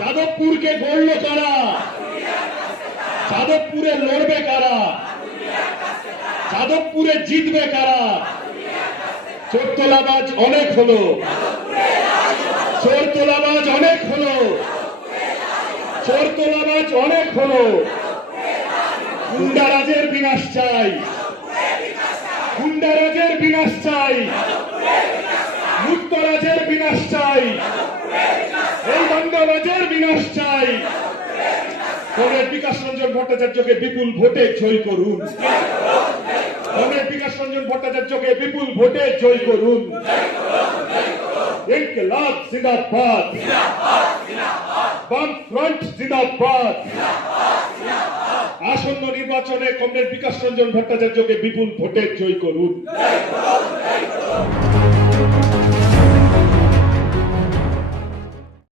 যাদবপুরকে গড়ল কারা? যাদবপুরে লড়বে কারা? যাদবপুরে জিতবে কারা? চোরতলাবাজ অনেক হলো, চোরতলাবাজ অনেক হলো, চোরতলাবাজ অনেক হলো। গুন্ডারাজের বিনাশ চাই, গুন্ডারাজের বিনাশ চাই, মুক্তরাজের বিনাশ চাই, এই দণ্ডবাজের বিনাশ চাই। কমরেড বিকাশ রঞ্জন ভট্টাচার্যকে বিপুল ভোটে জয় করুন, কমরেড বিকাশ রঞ্জন ভট্টাচার্যকে বিপুল ভোটে জয় করুন। ইনকিলাব জিন্দাবাদ, বামফ্রন্ট জিন্দাবাদ। আসন্ন নির্বাচনে কমরেড বিকাশ রঞ্জন ভট্টাচার্যকে বিপুল ভোটে জয় করুন।